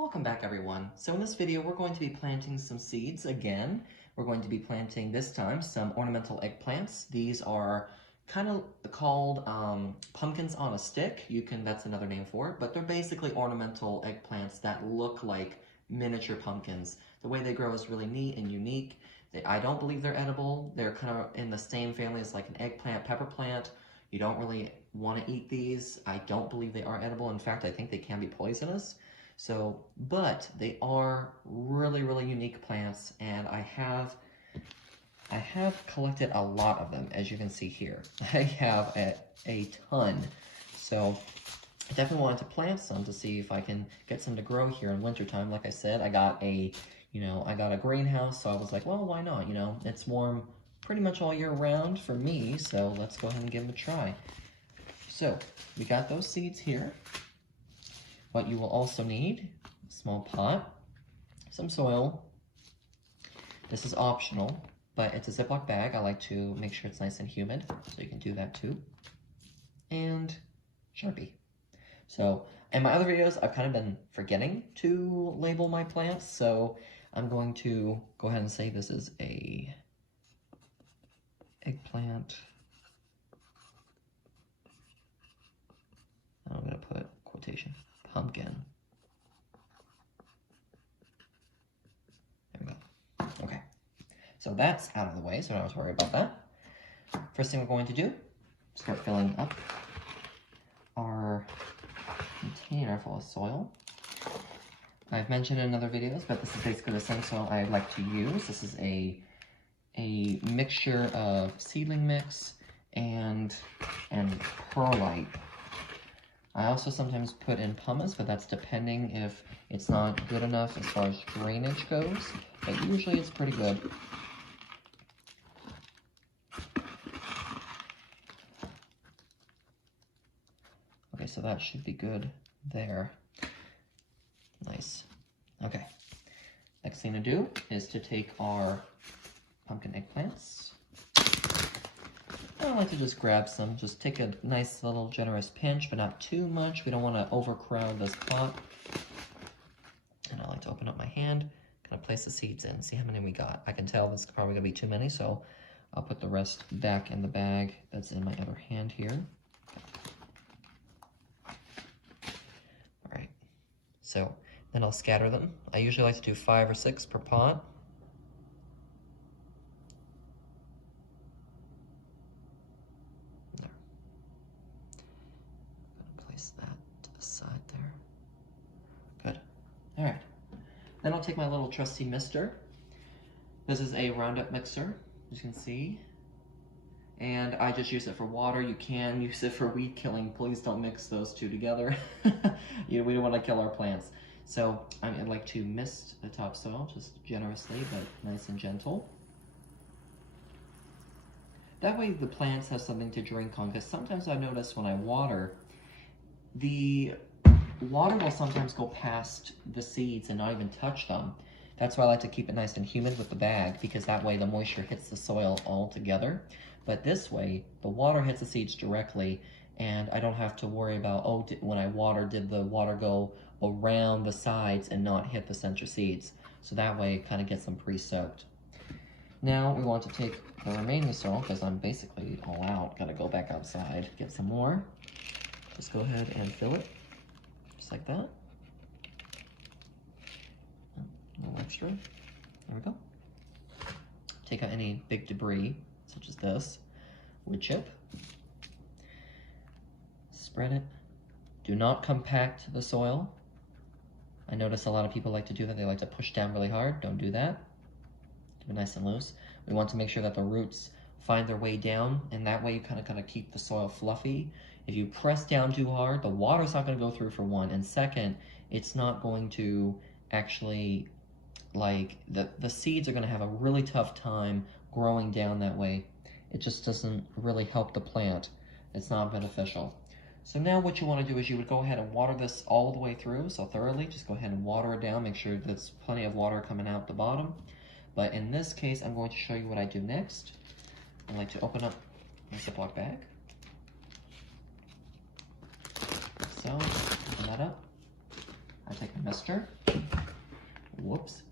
Welcome back everyone. So in this video we're going to be planting some seeds again. We're going to be planting this time some ornamental eggplants. These are kind of called pumpkins on a stick. That's another name for it, but they're basically ornamental eggplants that look like miniature pumpkins. The way they grow is really neat and unique. I don't believe they're edible. They're kind of in the same family as like an eggplant, pepper plant. You don't really want to eat these. I don't believe they are edible. In fact, I think they can be poisonous. So, but they are really, really unique plants, and I have collected a lot of them, as you can see here. I have a ton. So I definitely wanted to plant some to see if I can get some to grow here in wintertime. Like I said, I got a greenhouse, so I was like, well, why not? It's warm pretty much all year round for me, so let's go ahead and give them a try. So we got those seeds here. What you will also need, a small pot, some soil. This is optional, but it's a Ziploc bag. I like to make sure it's nice and humid, so you can do that too. And Sharpie. So in my other videos, I've kind of been forgetting to label my plants, so I'm going to go ahead and say this is a eggplant. I'm going to put quotation. Pumpkin. There we go. Okay. So that's out of the way, so I don't have to worry about that. First thing we're going to do, start filling up our container full of soil. I've mentioned in other videos, but this is basically the same soil I like to use. This is a mixture of seedling mix and perlite. I also sometimes put in pumice, but that's depending if it's not good enough as far as drainage goes, but usually it's pretty good. Okay, so that should be good there. Nice. Okay. Next thing to do is to take our pumpkin eggplants. I like to just grab some, just take a nice little generous pinch, but not too much. We don't want to overcrowd this pot. And I like to open up my hand, kind of place the seeds in, see how many we got. I can tell this is probably going to be too many, so I'll put the rest back in the bag that's in my other hand here. All right, so then I'll scatter them. I usually like to do 5 or 6 per pot. All right, then I'll take my little trusty mister. This is a Roundup mixer, as you can see. And I just use it for water. You can use it for weed killing. Please don't mix those two together. We don't want to kill our plants. So I like to mist the topsoil, just generously, but nice and gentle. That way the plants have something to drink on, because sometimes I've noticed when I water, the water will sometimes go past the seeds and not even touch them. That's why I like to keep it nice and humid with the bag, because that way the moisture hits the soil all together. But this way, the water hits the seeds directly, and I don't have to worry about, oh, when I water, did the water go around the sides and not hit the center seeds? So that way it kind of gets them pre-soaked. Now we want to take the remaining soil, because I'm basically all out. Gotta go back outside, get some more. Just go ahead and fill it. Just like that. A little extra. There we go. Take out any big debris, such as this. Wood chip. Spread it. Do not compact the soil. I notice a lot of people like to do that. They like to push down really hard. Don't do that. Keep it nice and loose. We want to make sure that the roots find their way down, and that way you kind of keep the soil fluffy. If you press down too hard, the water's not going to go through, for one, and second, it's not going to actually, like, the seeds are going to have a really tough time growing down that way. It just doesn't really help the plant. It's not beneficial. So now what you want to do is you would go ahead and water this all the way through, so thoroughly. Just go ahead and water it down. Make sure there's plenty of water coming out the bottom. But in this case, I'm going to show you what I do next. I like to open up my Ziploc bag. So, open that up. I take a mister. Whoops.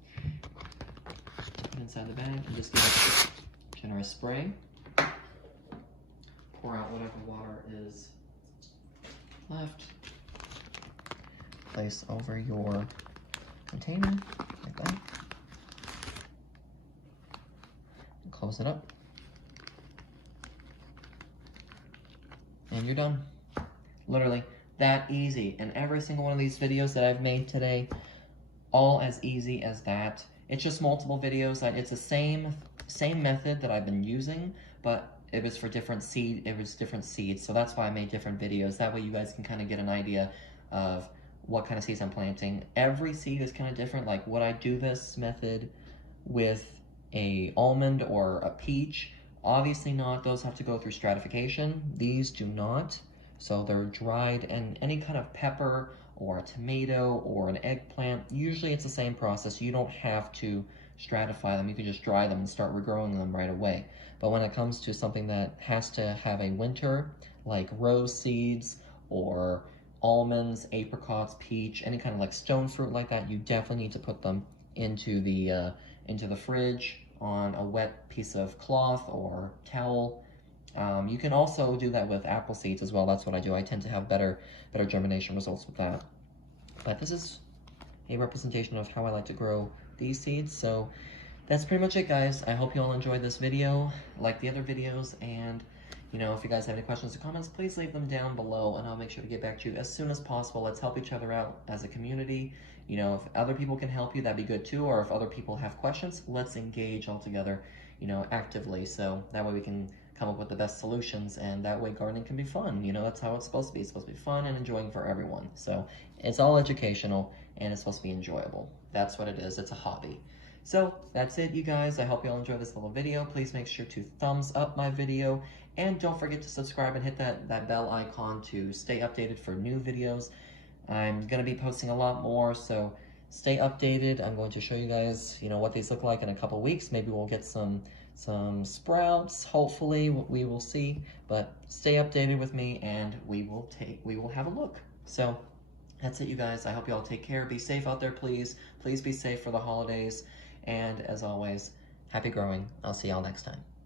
Put it inside the bag and just give it a generous spray. Pour out whatever water is left. Place over your container like that. And close it up. And you're done. Literally that easy. And every single one of these videos that I've made today, all as easy as that. It's just multiple videos. It's the same method that I've been using, but it was for different seeds. So that's why I made different videos. That way you guys can kind of get an idea of what kind of seeds I'm planting. Every seed is kind of different. Like, would I do this method with a almond or a peach? Obviously not. Those have to go through stratification. These do not. So they're dried, and any kind of pepper or a tomato or an eggplant, usually it's the same process. You don't have to stratify them. You can just dry them and start regrowing them right away. But when it comes to something that has to have a winter, like rose seeds or almonds, apricots, peach, any kind of like stone fruit like that, you definitely need to put them into the fridge on a wet piece of cloth or towel. You can also do that with apple seeds as well. That's what I do. I tend to have better germination results with that. But this is a representation of how I like to grow these seeds. So that's pretty much it, guys. I hope you all enjoyed this video, like the other videos, and you know, if you guys have any questions or comments, please leave them down below, and I'll make sure to get back to you as soon as possible. Let's help each other out as a community. You know, if other people can help you, that'd be good too, or if other people have questions, let's engage all together, you know, actively, so that way we can come up with the best solutions, and that way gardening can be fun. You know, that's how it's supposed to be. It's supposed to be fun and enjoying for everyone. So it's all educational, and it's supposed to be enjoyable. That's what it is. It's a hobby. So that's it, you guys. I hope you all enjoyed this little video. Please make sure to thumbs up my video, and don't forget to subscribe and hit that bell icon to stay updated for new videos. I'm going to be posting a lot more, so stay updated. I'm going to show you guys, you know, what these look like in a couple weeks. Maybe we'll get some sprouts, hopefully. We will see, but stay updated with me, and we will have a look. So that's it, you guys. I hope you all take care. Be safe out there, please. Please be safe for the holidays. And as always, happy growing. I'll see y'all next time.